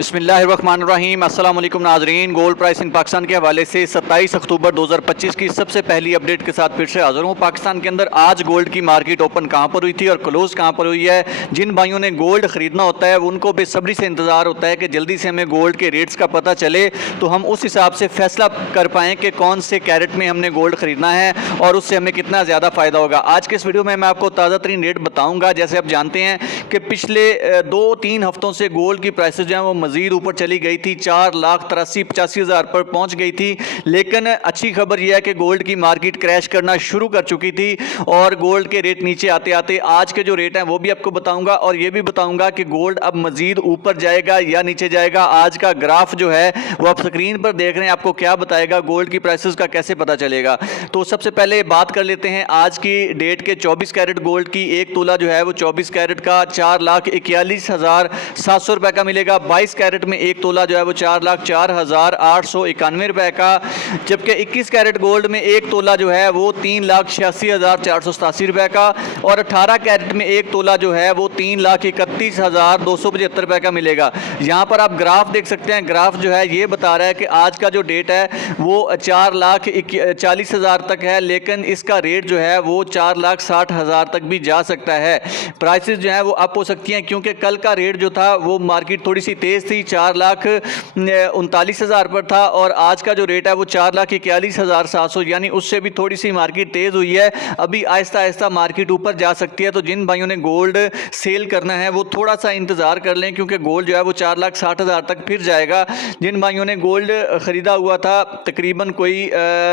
बिस्मिल्लाहिर्रहमानिर्रहीम। अस्सलाम वालेकुम नाज़रीन। गोल्ड प्राइस इन पाकिस्तान के हवाले से 27 अक्टूबर 2025 की सबसे पहली अपडेट के साथ फिर से हाज़िर हूँ। पाकिस्तान के अंदर आज गोल्ड की मार्केट ओपन कहाँ पर हुई थी और क्लोज़ कहाँ पर हुई है। जिन भाइयों ने गोल्ड ख़रीदना होता है उनको बेसब्री से इंतज़ार होता है कि जल्दी से हमें गोल्ड के रेट्स का पता चले तो हम उस हिसाब से फ़ैसला कर पाएँ कि कौन से कैरेट में हमने गोल्ड ख़रीदना है और उससे हमें कितना ज़्यादा फ़ायदा होगा। आज के इस वीडियो में मैं आपको ताज़ा तरीन रेट बताऊँगा। जैसे आप जानते हैं कि पिछले 2-3 हफ्तों से गोल्ड की प्राइसेस जो हैं वो मज़ीद ऊपर चली गई थी, 4,83,85,000 पर पहुंच गई थी। लेकिन अच्छी खबर यह है कि गोल्ड की मार्केट क्रैश करना शुरू कर चुकी थी और गोल्ड के रेट नीचे आते आते आज के जो रेट हैं वो भी आपको बताऊंगा और ये भी बताऊंगा कि गोल्ड अब मज़ीद ऊपर जाएगा या नीचे जाएगा। आज का ग्राफ जो है वो आप स्क्रीन पर देख रहे हैं, आपको क्या बताएगा, गोल्ड की प्राइसेस का कैसे पता चलेगा। तो सबसे पहले बात कर लेते हैं आज की डेट के 24 कैरेट गोल्ड की। एक तोला जो है वो 24 कैरेट का 4,41,700 रुपये का मिलेगा। 22 कैरेट में एक तोला जो है वो 4,04,891 रुपये का, जबकि 21 कैरेट गोल्ड में एक तोला जो है वो 3,86,487 रुपये का और 18 कैरेट में एक तोला जो है वो 3,31,275 रुपये का मिलेगा। यहाँ पर आप ग्राफ देख सकते हैं, ग्राफ जो है ये बता रहा है कि आज का जो डेट है वो 4,40,000 तक है, लेकिन इसका रेट जो है वो 4,60,000 तक भी जा सकता है। प्राइसेस जो है वो अप हो सकती हैं क्योंकि कल का रेट जो था वो मार्केट थोड़ी सी तेज़ थी, 4,39,000 पर था और आज का जो रेट है वो 4,41,700, यानी उससे भी थोड़ी सी मार्केट तेज़ हुई है। अभी आहिस्ता आहिस्ता मार्केट ऊपर जा सकती है। तो जिन भाइयों ने गोल्ड सेल करना है वो थोड़ा सा इंतज़ार कर लें क्योंकि गोल्ड जो है वो 4,60,000 तक फिर जाएगा। जिन भाइयों ने गोल्ड ख़रीदा हुआ था तकरीबन कोई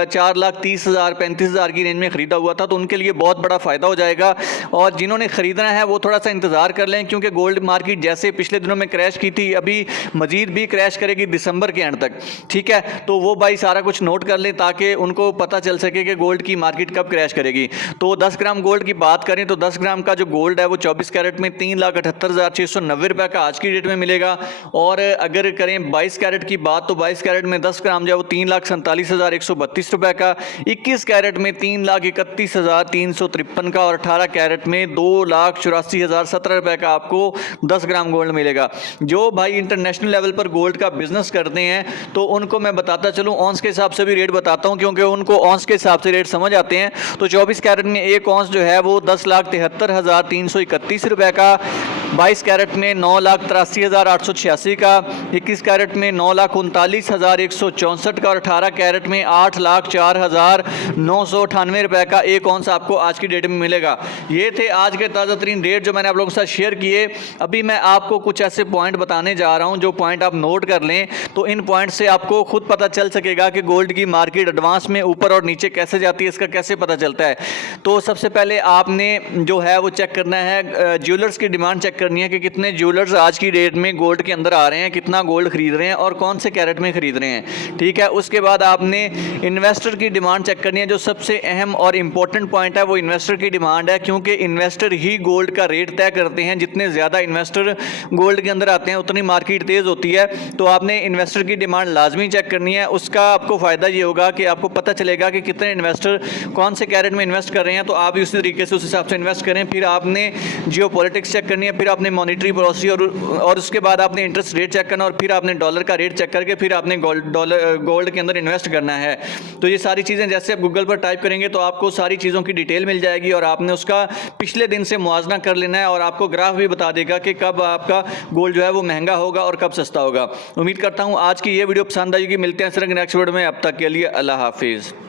4,30,000 35,000 की रेंज में ख़रीदा हुआ था तो उनके लिए बहुत बड़ा फ़ायदा हो जाएगा। और जिन्होंने ख़रीदना है वो थोड़ा सा इंतज़ार कर लें क्योंकि गोल्ड मार्केट जैसे पिछले दिनों में क्रैश की थी अभी मजीद भी क्रैश करेगी दिसंबर के एंड तक, ठीक है। तो वो भाई सारा कुछ नोट कर लें ताकि उनको पता चल सके कि गोल्ड की मार्केट कब क्रैश करेगी। तो 10 ग्राम गोल्ड की बात करें तो 10 ग्राम का जो गोल्ड है वो 24 कैरेट में 3,78,690 रुपये का आज की डेट में मिलेगा। और अगर करें 22 कैरेट की बात तो 22 कैरेट में 10 ग्राम जो है वो 3,47,132 रुपये का, 21 कैरेट में 3,31,353 का और 18 कैरेट में 2,84,017 रुपये का आपको 10 ग्राम गोल्ड मिलेगा। जो भाई इंटरनेशनल लेवल पर गोल्ड का बिजनेस करते हैं तो उनको मैं बताता चलूँ, ऑन्स के हिसाब से भी रेट बताता हूँ क्योंकि उनको ऑन्स के हिसाब से रेट समझ आते हैं। तो 24 कैरेट में एक ऑन्स जो है वो 10,73,331 रुपये का, 22 कैरेट में 9,83,886 का, 21 कैरेट में 9,39,164 का और 18 कैरेट में 8,04,998 रुपये का एक ऑन्स आपको आज की डेट में मिलेगा। ये थे आज के ताज़ा तरीन रेट जो मैंने आप लोगों के साथ शेयर किए। अभी मैं आपको कुछ ऐसे पॉइंट बताने जा रहा हूं जो पॉइंट आप नोट कर लें तो इन पॉइंट से आपको खुद पता चल सकेगा कि गोल्ड की मार्केट एडवांस में ऊपर और नीचे कैसे जाती है, इसका कैसे पता चलता है। तो सबसे पहले आपने जो है वो चेक करना है, ज्वेलर्स की डिमांड चेक करनी है कि कितने ज्वेलर्स आज की डेट में गोल्ड के अंदर आ रहे हैं, कितना गोल्ड खरीद रहे हैं और कौन से कैरेट में खरीद रहे हैं, ठीक है। उसके बाद आपने इन्वेस्टर की डिमांड चेक करनी है। जो सबसे अहम और इम्पोर्टेंट पॉइंट है वो इन्वेस्टर की डिमांड है क्योंकि इन्वेस्टर ही गोल्ड का रेट तय करते हैं। जितने ज़्यादा इन्वेस्टर गोल्ड के अंदर आते हैं उतनी मार्केट तेज़ होती है। तो आपने इन्वेस्टर की डिमांड लाजमी चेक करनी है। उसका आपको फ़ायदा ये होगा कि आपको पता चलेगा कि कितने इन्वेस्टर कौन से कैरेट में इन्वेस्ट कर रहे हैं, तो आप भी उसी तरीके से उस हिसाब से इन्वेस्ट करें। फिर आपने जियो पॉलिटिक्स चेक करनी है, फिर आपने मॉनिटरी पॉलिसी और उसके बाद आपने इंटरेस्ट रेट चेक करना और फिर आपने डॉलर का रेट चेक करके फिर आपने गोल्ड के अंदर इन्वेस्ट करना है। तो ये सारी चीज़ें जैसे आप गूगल पर टाइप करेंगे तो आपको सारी चीज़ों की डिटेल मिल जाएगी और आपने उसका पिछले दिन से मुआवजा कर लेना है और आपको ग्राफ भी बता देगा कि कब आपका गोल्ड जो है वो महंगा होगा और कब सस्ता होगा। उम्मीद करता हूँ आज की ये वीडियो पसंद आएगी। मिलते हैं सर नेक्स्ट वीडियो में, अब तक के लिए अल्लाह हाफिज़।